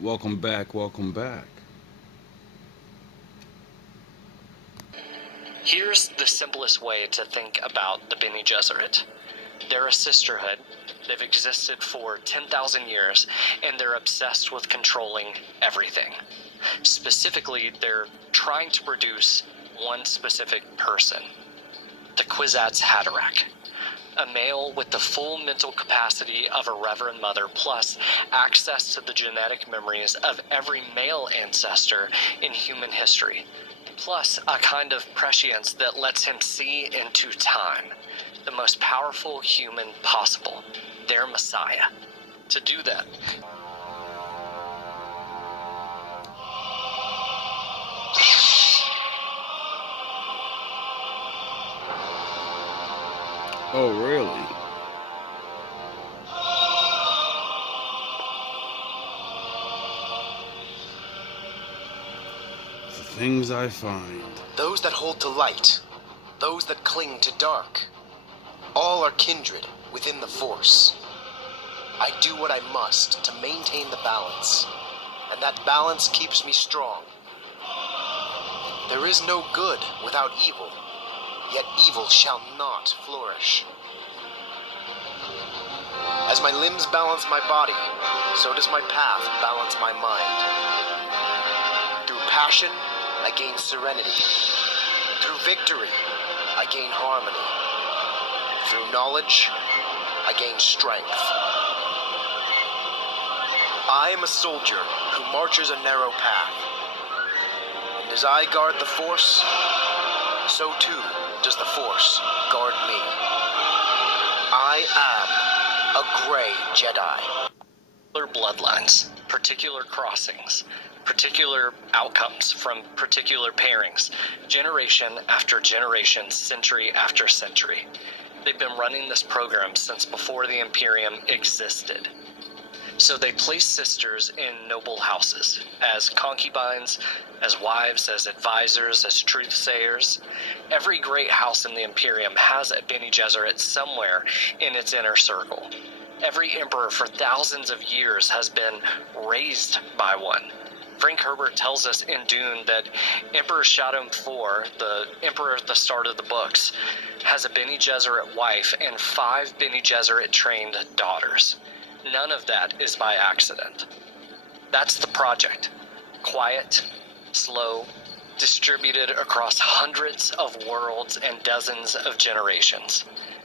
Welcome back, welcome back. Here's the simplest way to think about the Bene Gesserit. They're a sisterhood. They've existed for 10,000 years, and they're obsessed with controlling everything. Specifically, they're trying to produce one specific person, the Kwisatz Haderach. A male with the full mental capacity of a Reverend Mother, plus access to the genetic memories of every male ancestor in human history, plus a kind of prescience that lets him see into time. The most powerful human possible, their Messiah. To do that, Oh, really? The things I find. Those that hold to light, those that cling to dark, all are kindred within the Force. I do what I must to maintain the balance, and that balance keeps me strong. There is no good without evil, yet evil shall not flourish. As my limbs balance my body, so does my path balance my mind. Through passion, I gain serenity. Through victory, I gain harmony. Through knowledge, I gain strength. I am a soldier who marches a narrow path. And as I guard the Force, so too does the Force guard me. I am a gray Jedi. particular bloodlines, particular crossings, particular outcomes from particular pairings, generation after generation, century after century. They've been running this program since before the Imperium existed. So they place sisters in noble houses, as concubines, as wives, as advisors, as truth-sayers. Every great house in the Imperium has a Bene Gesserit somewhere in its inner circle. Every emperor for thousands of years has been raised by one. Frank Herbert tells us in Dune that Emperor Shadow IV, the emperor at the start of the books, has a Bene Gesserit wife and 5 Bene Gesserit trained daughters. None of that is by accident. That's the project. Quiet, slow, distributed across hundreds of worlds and dozens of generations.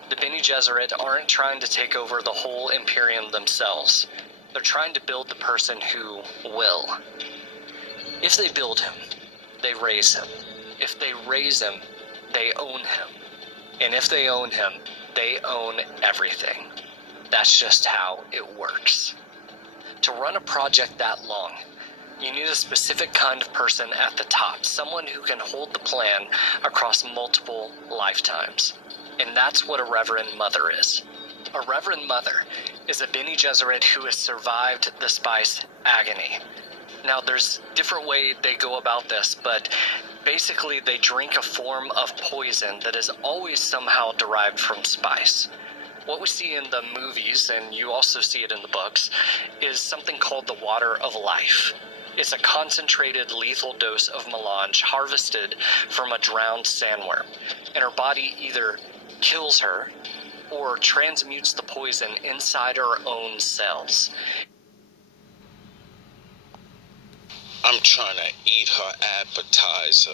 The Bene Gesserit aren't trying to take over the whole Imperium themselves. They're trying to build the person who will. If they build him, they raise him. If they raise him, they own him. And if they own him, they own everything. That's just how it works. To run a project that long, you need a specific kind of person at the top, someone who can hold the plan across multiple lifetimes. And that's what a Reverend Mother is. A Reverend Mother is a Bene Gesserit who has survived the spice agony. Now, there's different ways they go about this, but basically they drink a form of poison that is always somehow derived from spice. What we see in the movies, and you also see it in the books, is something called the water of life. It's a concentrated lethal dose of melange harvested from a drowned sandworm, and her body either kills her or transmutes the poison inside her own cells. I'm trying to eat her appetizer,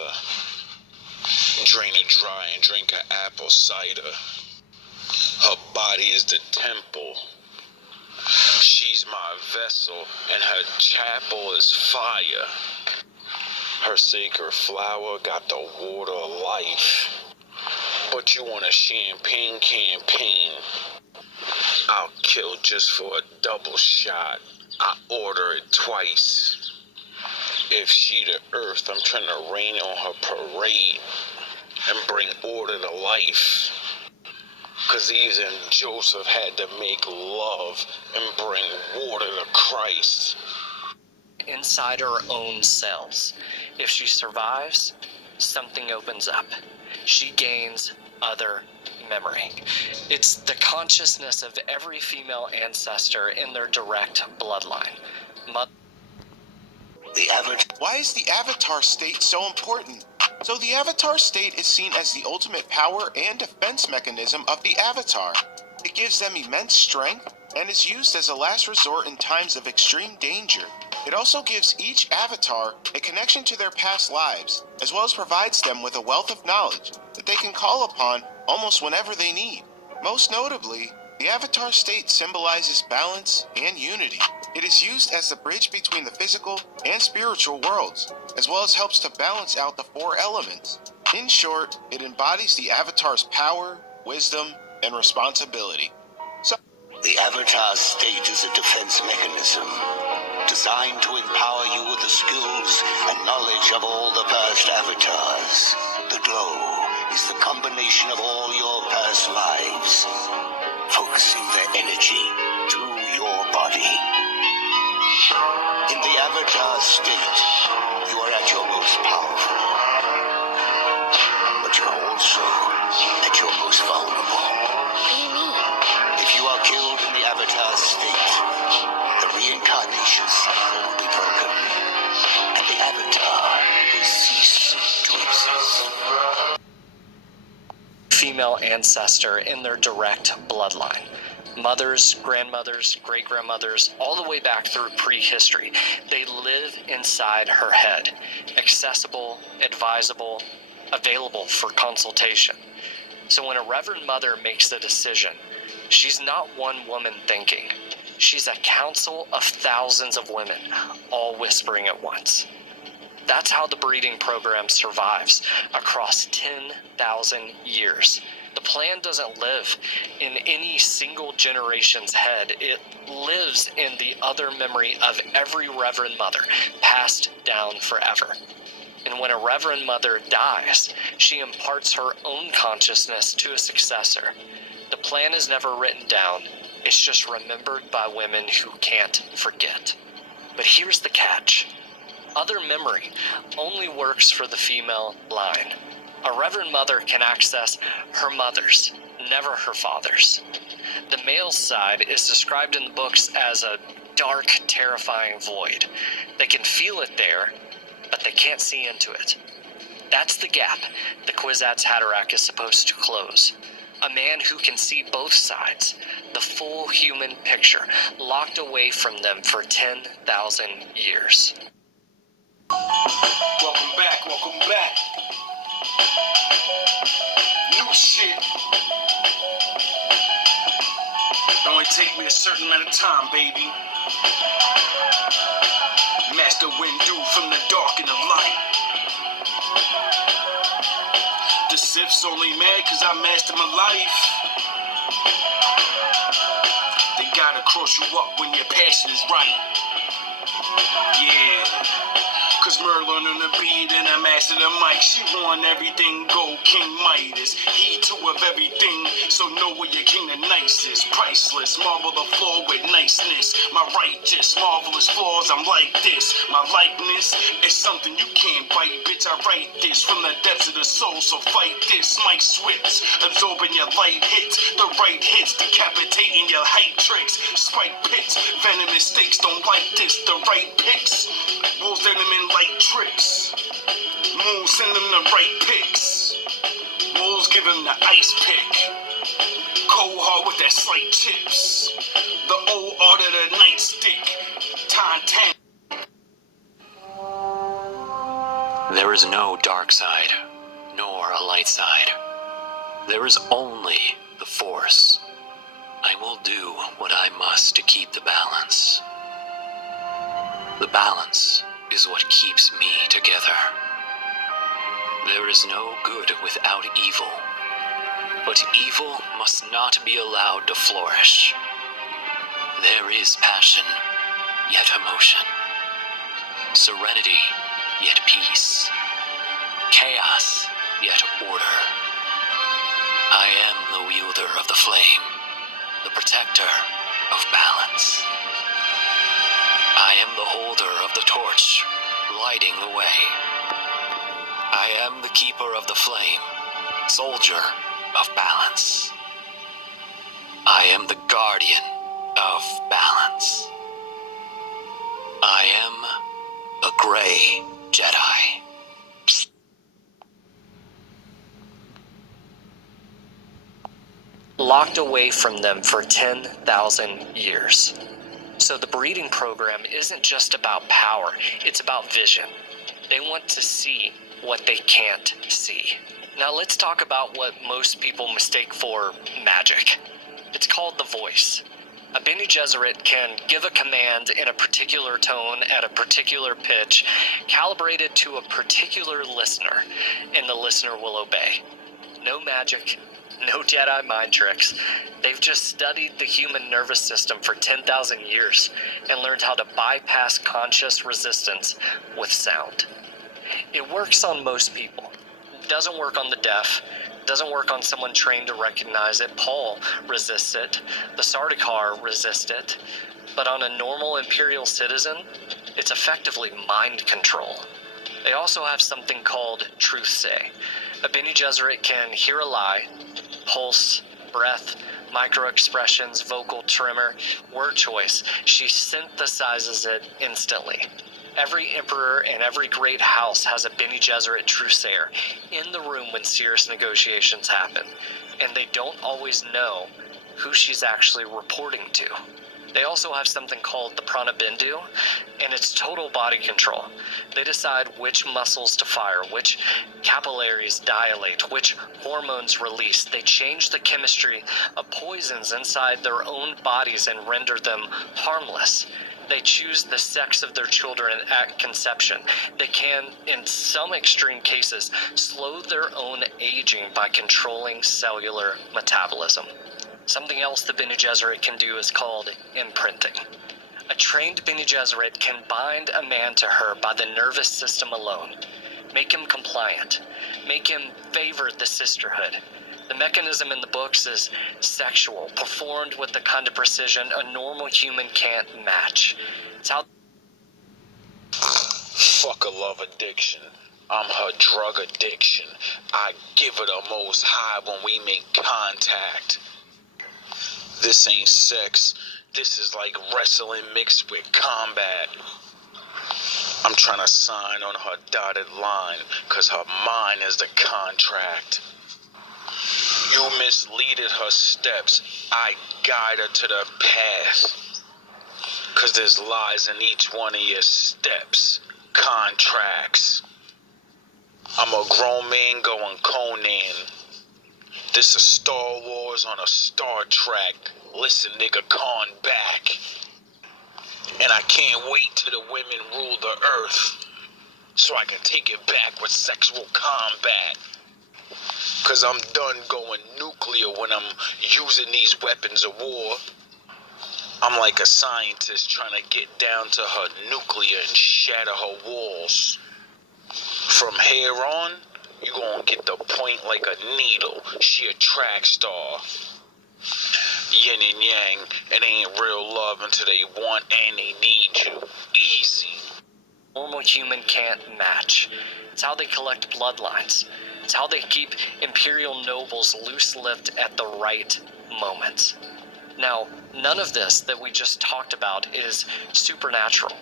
drain her dry and drink her apple cider. Her body is the temple. She's my vessel, and her chapel is fire. Her sacred flower got the water of life. But you want a champagne campaign? I'll kill just for a double shot. I order it twice. If she the earth, I'm trying to rain on her parade and bring order to life. 'Cause even Joseph had to make love and bring water to Christ. Inside her own cells. If she survives, something opens up. She gains other memory. It's the consciousness of every female ancestor in their direct bloodline. The Avatar. Why is the Avatar state so important? So the Avatar state is seen as the ultimate power and defense mechanism of the Avatar. It gives them immense strength and is used as a last resort in times of extreme danger. It also gives each Avatar a connection to their past lives, as well as provides them with a wealth of knowledge that they can call upon almost whenever they need. Most notably, the Avatar state symbolizes balance and unity. It is used as the bridge between the physical and spiritual worlds, as well as helps to balance out the four elements. In short, it embodies the Avatar's power, wisdom, and responsibility. The Avatar state is a defense mechanism designed to empower you with the skills and knowledge of all the past Avatars. The glow is the combination of all your past lives, focusing their energy through your body. In the Avatar state, you are at your most powerful, but you're also at your most vulnerable. What do you mean? If you are killed in the Avatar state, the reincarnation cycle will be broken, and the Avatar will cease to exist. Female ancestor in their direct bloodline. Mothers, grandmothers, great-grandmothers, all the way back through prehistory. They live inside her head, accessible, advisable, available for consultation. So when a Reverend Mother makes a decision, she's not one woman thinking. She's a council of thousands of women, all whispering at once. That's how the breeding program survives across 10,000 years. The plan doesn't live in any single generation's head. It lives in the other memory of every Reverend Mother, passed down forever. And when a Reverend Mother dies, she imparts her own consciousness to a successor. The plan is never written down. It's just remembered by women who can't forget. But here's the catch. Other memory only works for the female line. A Reverend Mother can access her mother's, never her father's. The male side is described in the books as a dark, terrifying void. They can feel it there, but they can't see into it. That's the gap the Kwisatz Haderach is supposed to close. A man who can see both sides, the full human picture, locked away from them for 10,000 years. Welcome back, welcome back. New shit. It only take me a certain amount of time, baby. Master Windu from the dark and the light. The Sith's only mad cause I mastered my life. They gotta cross you up when your passion is right. Yeah. Cause Merlin on the beat and I mastered the mic. She won everything, go King Midas. He too of everything, so know where your king the nicest. Priceless, marble the floor with niceness. My righteous, marvelous flaws, I'm like this. My likeness is something you can't bite, bitch. I write this from the depths of the soul, so fight this. Mike Swifts, absorbing your light hits. The right hits, decapitating your hype tricks. Spike pits, venomous stakes, don't like this. The right picks, wolves venom in light trips. Moon send them the right picks. Wolves give him the ice pick. Cold hard with that slight chips. The old art of the nightstick. Time. There is no dark side, nor a light side. There is only the Force. I will do what I must to keep the balance. The balance is what keeps me together. There is no good without evil, but evil must not be allowed to flourish. There is passion, yet emotion. Serenity, yet peace. Chaos, yet order. I am the wielder of the flame, the protector of balance. I am the holder of the torch, lighting the way. I am the keeper of the flame, soldier of balance. I am the guardian of balance. I am a the Gray Jedi. Locked away from them for 10,000 years. So the breeding program isn't just about power, it's about vision. They want to see what they can't see. Now let's talk about what most people mistake for magic. It's called the voice. A Bene Gesserit can give a command in a particular tone at a particular pitch, calibrated to a particular listener, and the listener will obey. No magic, no Jedi mind tricks. They've just studied the human nervous system for 10,000 years and learned how to bypass conscious resistance with sound. It works on most people. It doesn't work on the deaf. It doesn't work on someone trained to recognize it. Paul resists it. The Sardaukar resist it. But on a normal Imperial citizen, it's effectively mind control. They also have something called truth say. A Bene Gesserit can hear a lie, pulse, breath, micro-expressions, vocal tremor, word choice. She synthesizes it instantly. Every emperor and every great house has a Bene Gesserit truthsayer in the room when serious negotiations happen, and they don't always know who she's actually reporting to. They also have something called the Prana Bindu, and it's total body control. They decide which muscles to fire, which capillaries dilate, which hormones release. They change the chemistry of poisons inside their own bodies and render them harmless. They choose the sex of their children at conception. They can, in some extreme cases, slow their own aging by controlling cellular metabolism. Something else the Bene Gesserit can do is called imprinting. A trained Bene Gesserit can bind a man to her by the nervous system alone, make him compliant, make him favor the sisterhood. The mechanism in the books is sexual, performed with the kind of precision a normal human can't match. It's how... Fuck a love addiction. I'm her drug addiction. I give her the most high when we make contact. This ain't sex. This is like wrestling mixed with combat. I'm trying to sign on her dotted line, cause her mind is the contract. You misleaded her steps. I guide her to the path. Cause there's lies in each one of your steps. Contracts. I'm a grown man going Conan. This is Star Wars on a Star Trek. Listen, nigga, con back. And I can't wait till the women rule the earth, so I can take it back with sexual combat. Cause I'm done going nuclear when I'm using these weapons of war. I'm like a scientist trying to get down to her nuclear and shatter her walls. From here on, you gonna get the point like a needle. She a track star. Yin and yang, it ain't real love until they want and they need you. Easy. normal human can't match. It's how they collect bloodlines. It's how they keep imperial nobles loose-lipped at the right moments. Now, none of this that we just talked about is supernatural.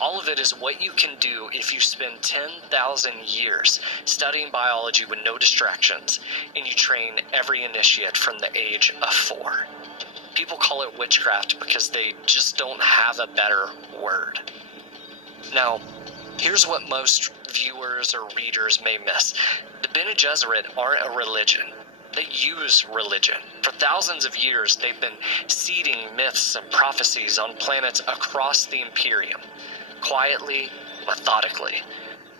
All of it is what you can do if you spend 10,000 years studying biology with no distractions, and you train every initiate from the age of 4. People call it witchcraft because they just don't have a better word. Now, here's what most viewers or readers may miss. The Bene Gesserit aren't a religion. They use religion. For thousands of years, they've been seeding myths and prophecies on planets across the Imperium. Quietly, methodically.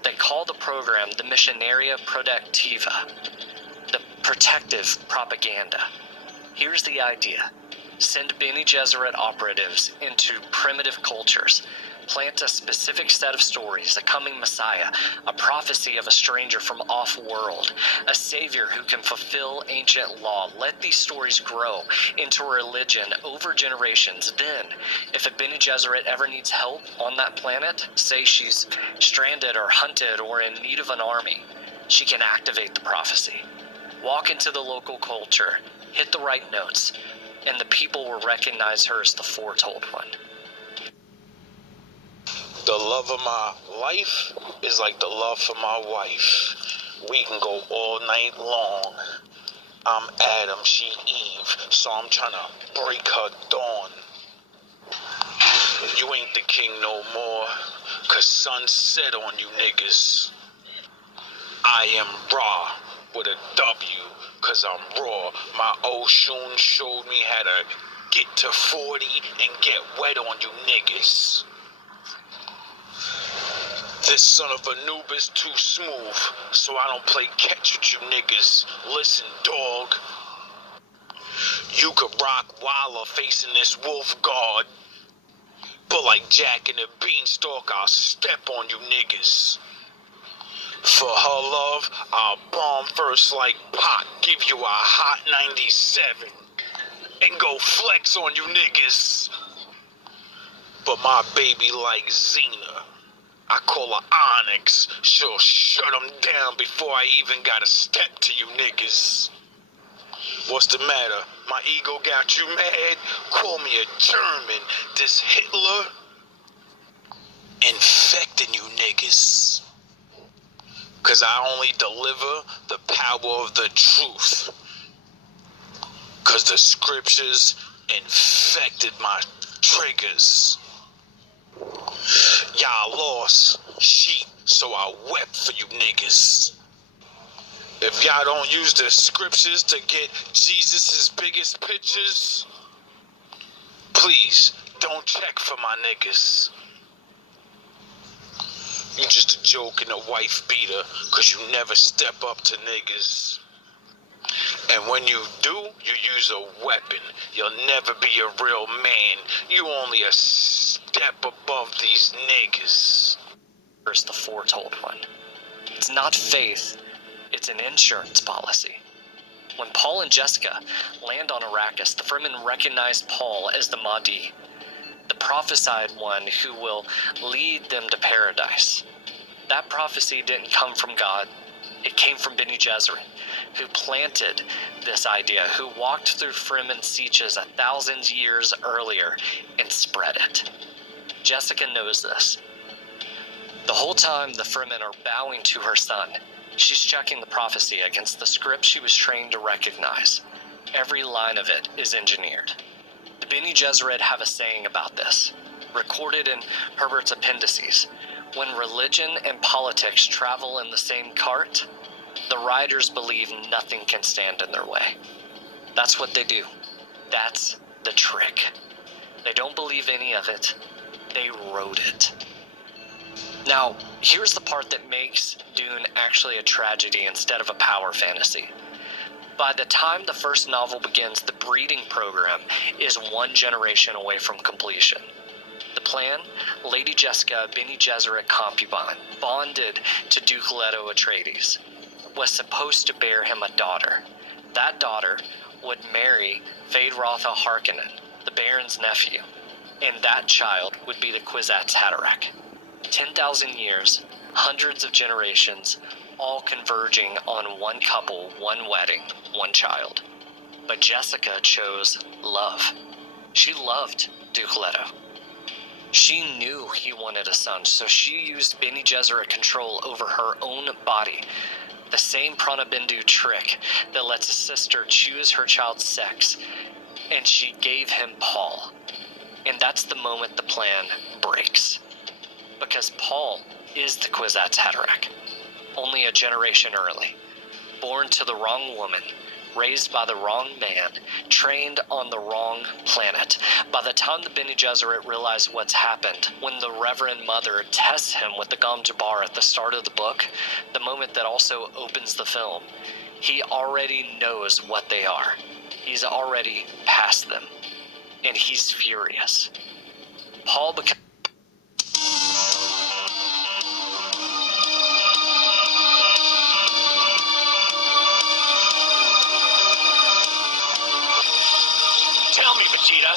They call the program the Missionaria Protectiva, the protective propaganda. Here's the idea. Send Bene Gesserit operatives into primitive cultures. Plant a specific set of stories, a coming messiah, a prophecy of a stranger from off-world, a savior who can fulfill ancient law. Let these stories grow into a religion over generations. Then, if a Bene Gesserit ever needs help on that planet, say she's stranded or hunted or in need of an army, she can activate the prophecy. Walk into the local culture, hit the right notes, and the people will recognize her as the foretold one. The love of my life is like the love for my wife. We can go all night long. I'm Adam, she Eve, so I'm trying to break her dawn. You ain't the king no more, 'cause sun set on you niggas. I am Ra with a W, 'cause I'm raw. My old Shun showed me how to get to 40 and get wet on you niggas. This son of a noob is too smooth, so I don't play catch with you niggas. Listen, dog. You could rock Waller facing this wolf guard, but like Jack and the Beanstalk, I'll step on you niggas. For her love, I'll bomb first like Pac, give you a hot 97, and go flex on you niggas. But my baby like Xena. I call her Onyx. She'll shut them down before I even gotta step to you niggas. What's the matter? My ego got you mad? Call me a German. This Hitler infecting you niggas. 'Cause I only deliver the power of the truth. 'Cause the scriptures infected my triggers. Y'all lost sheep, so I wept for you niggas. If y'all don't use the scriptures to get Jesus' biggest pictures, please don't check for my niggas. You just a joke and a wife beater, 'cause you never step up to niggas. And when you do, you use a weapon. You'll never be a real man. You only a step above these niggas. Here's the foretold one. It's not faith, it's an insurance policy. When Paul and Jessica land on Arrakis, the Fremen recognize Paul as the Mahdi, the prophesied one who will lead them to paradise. That prophecy didn't come from God. It came from Bene Gesserit, who planted this idea, who walked through Fremen sieges 1,000 years earlier and spread it. Jessica knows this. The whole time the Fremen are bowing to her son, she's checking the prophecy against the script she was trained to recognize. Every line of it is engineered. The Bene Gesserit have a saying about this, recorded in Herbert's appendices. When religion and politics travel in the same cart, the riders believe nothing can stand in their way. That's what they do. That's the trick. They don't believe any of it. They wrote it. Now, here's the part that makes Dune actually a tragedy instead of a power fantasy. By the time the first novel begins, the breeding program is one generation away from completion. The plan, Lady Jessica, Bene Gesserit concubine, bonded to Duke Leto Atreides, was supposed to bear him a daughter. That daughter would marry Feyd-Rautha Harkonnen, the Baron's nephew, and that child would be the Kwisatz Haderach. 10,000 years, hundreds of generations, all converging on one couple, one wedding, one child. But Jessica chose love. She loved Duke Leto. She knew he wanted a son, so she used Bene Gesserit control over her own body. The same Pranabindu trick that lets a sister choose her child's sex, and she gave him Paul. And that's the moment the plan breaks. Because Paul is the Kwisatz Haderach, only a generation early. Born to the wrong woman, raised by the wrong man, trained on the wrong planet. By the time the Bene Gesserit realize what's happened, when the Reverend Mother tests him with the Gom Jabbar at the start of the book, the moment that also opens the film, he already knows what they are. He's already past them, and he's furious. Paul becomes... Tell me, Vegeta.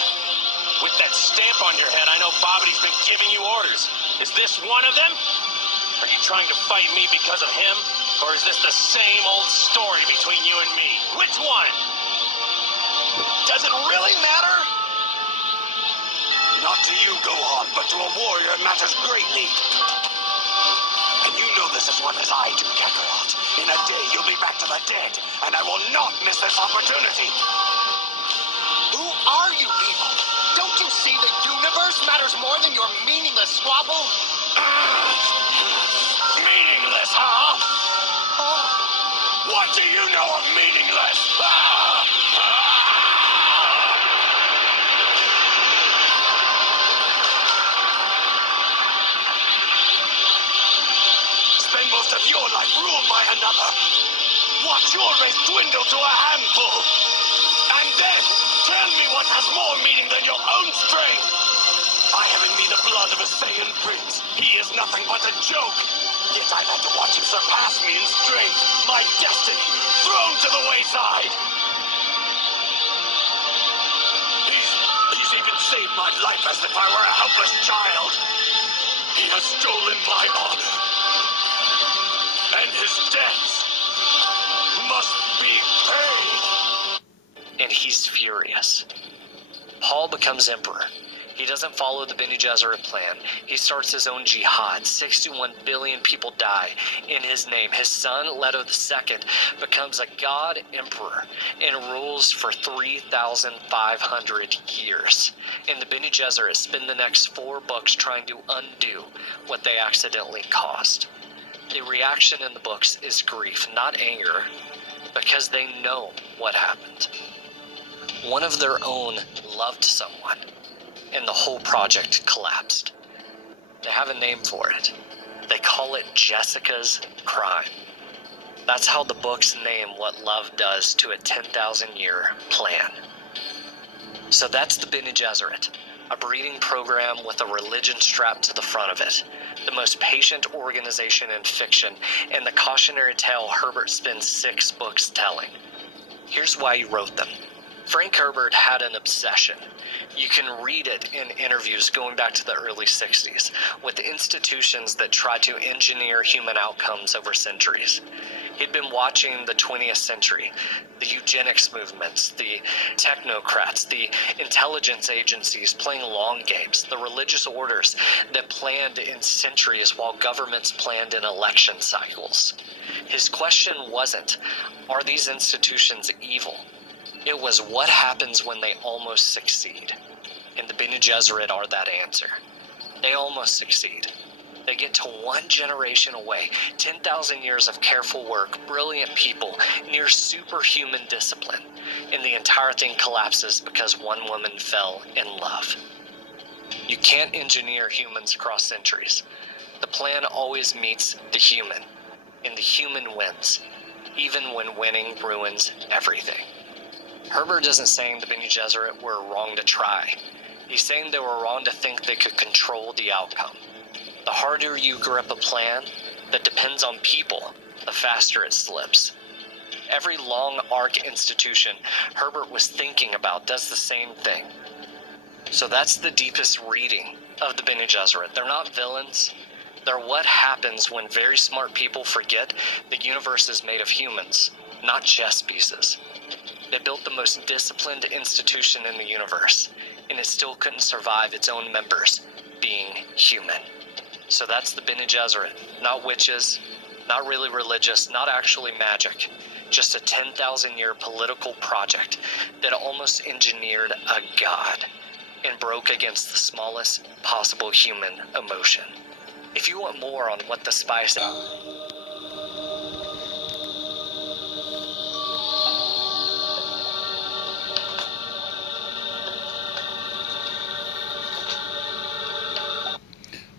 With that stamp on your head, I know Bobity's been giving you orders. Is this one of them? Are you trying to fight me because of him? Or is this the same old story between you and me? Which one? Does it really matter? Not to you, Gohan, but to a warrior matters greatly. And you know this as well as I do, Kakarot. In a day, you'll be back to the dead, and I will not miss this opportunity. Who are you people? Don't you see the universe matters more than your meaningless squabble? Meaningless, huh? What do you know of meaningless? Spend most of your life ruled by another. Watch your race dwindle to a handful. And then, tell me what has more meaning than your own strength. I have in me the blood of a Saiyan prince. He is nothing but a joke. Yet I've had to watch him surpass me in strength. My destiny thrown to the wayside. He's even saved my life as if I were a helpless child. He has stolen my honor. And his debts must be paid. And he's furious. Paul becomes emperor. He doesn't follow the Bene Gesserit plan. He starts his own jihad. 61 billion people die in his name. His son, Leto II, becomes a god emperor and rules for 3,500 years. And the Bene Gesserit spend the next 4 books trying to undo what they accidentally caused. The reaction in the books is grief, not anger, because they know what happened. One of their own loved someone, and the whole project collapsed. They have a name for it. They call it Jessica's crime. That's how the books name what love does to a 10,000-year plan. So that's the Bene Gesserit, a breeding program with a religion strapped to the front of it, the most patient organization in fiction, and the cautionary tale Herbert spends 6 books telling. Here's why he wrote them. Frank Herbert had an obsession. You can read it in interviews going back to the early 60s with institutions that tried to engineer human outcomes over centuries. He'd been watching the 20th century, the eugenics movements, the technocrats, the intelligence agencies playing long games, the religious orders that planned in centuries while governments planned in election cycles. His question wasn't, are these institutions evil? It was what happens when they almost succeed. And the Bene Gesserit are that answer. They almost succeed. They get to 1 generation away, 10,000 years of careful work, brilliant people, near superhuman discipline, and the entire thing collapses because one woman fell in love. You can't engineer humans across centuries. The plan always meets the human, and the human wins, even when winning ruins everything. Herbert isn't saying the Bene Gesserit were wrong to try. He's saying they were wrong to think they could control the outcome. The harder you grip a plan that depends on people, the faster it slips. Every long arc institution Herbert was thinking about does the same thing. So that's the deepest reading of the Bene Gesserit. They're not villains. They're what happens when very smart people forget the universe is made of humans, not chess pieces. They built the most disciplined institution in the universe, and it still couldn't survive its own members being human. So that's the Bene Gesserit. Not witches, not really religious, not actually magic. Just a 10,000-year political project that almost engineered a god and broke against the smallest possible human emotion. If you want more on what the spice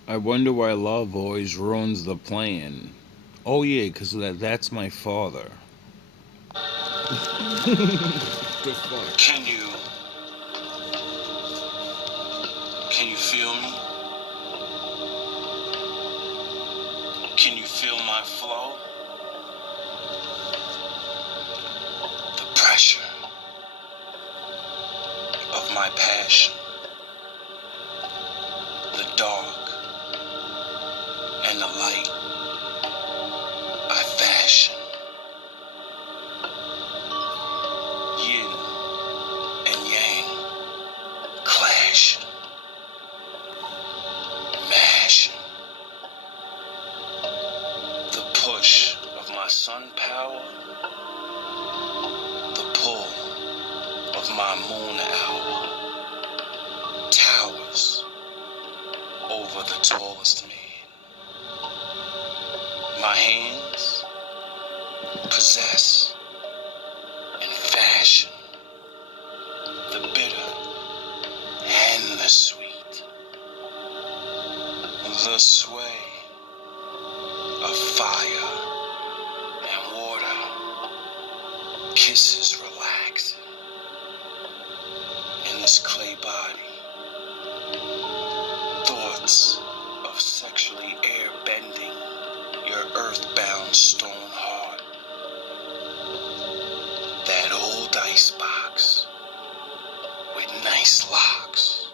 I wonder why love always ruins the plan. Oh yeah, because that's my father. The fuck? Can you feel me? Can you feel my flow? The pressure of my passion. The dark and the light I fashion. Yin and yang clash. sun power, the pull of my moon hour towers over the tallest man. My hands possess and fashion the bitter and the sweet, the sway of fire and water, kisses relaxing in this clay body, thoughts of sexually air bending your earthbound stone heart, that old icebox with nice locks.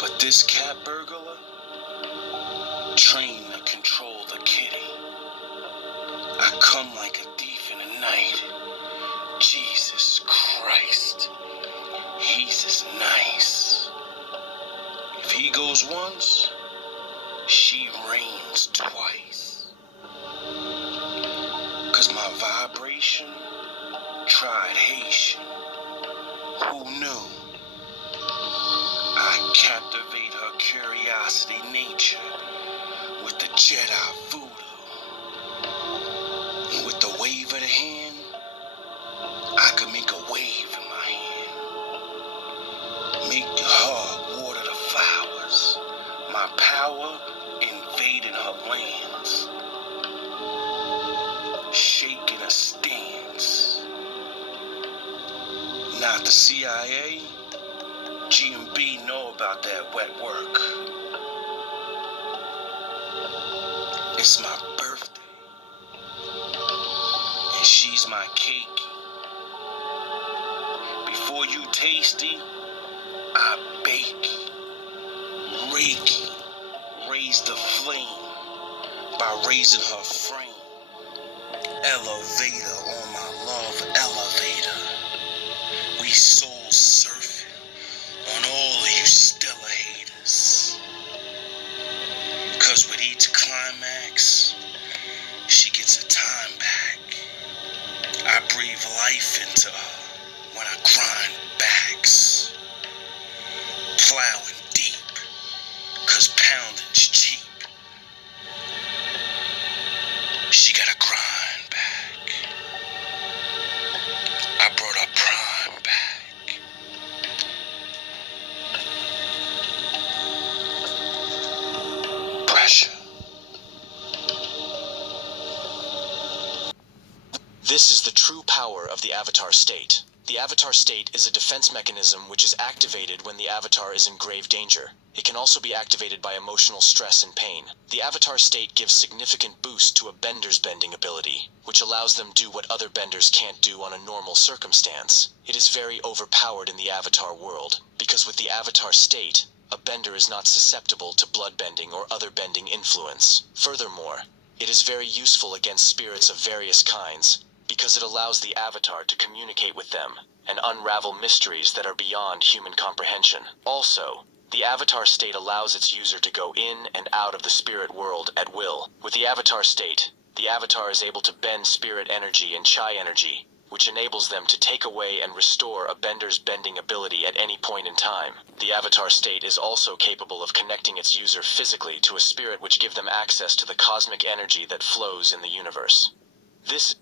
But this cat burglar, trained to control the kitty, I come like a thief in the night. Jesus Christ, he's as nice. If he goes once, she reigns twice. 'Cause my vibration tried Haitian. Who knew? I captivate her curiosity nature with the Jedi voodoo. And with the wave of the hand, I could make a wave in my hand. Make the heart water the flowers. My power invading her lands. Shaking a stance. Not the CIA. GMB know about that wet work. It's my birthday, and she's my cake. Before you tasty, I bake, reiki, raise the flame by raising her frame. Elevator on my love elevator. We soul surfing on all of you stellar haters. 'Cause with each climax, she gets a time back. I breathe life into her when I grind backs. Plowing deep, 'cause pounding's cheap. She gotta grind back. I brought her prime back. Pressure. This is the true power of the Avatar state. The Avatar state is a defense mechanism which is activated when the Avatar is in grave danger. It can also be activated by emotional stress and pain. The Avatar state gives significant boost to a bender's bending ability, which allows them do what other benders can't do on a normal circumstance. It is very overpowered in the Avatar world, because with the Avatar state, a bender is not susceptible to blood bending or other bending influence. Furthermore, it is very useful against spirits of various kinds, because it allows the Avatar to communicate with them and unravel mysteries that are beyond human comprehension. Also, the Avatar state allows its user to go in and out of the spirit world at will. With the Avatar state, the Avatar is able to bend spirit energy and Chai energy, which enables them to take away and restore a bender's bending ability at any point in time. The Avatar state is also capable of connecting its user physically to a spirit which gives them access to the cosmic energy that flows in the universe. This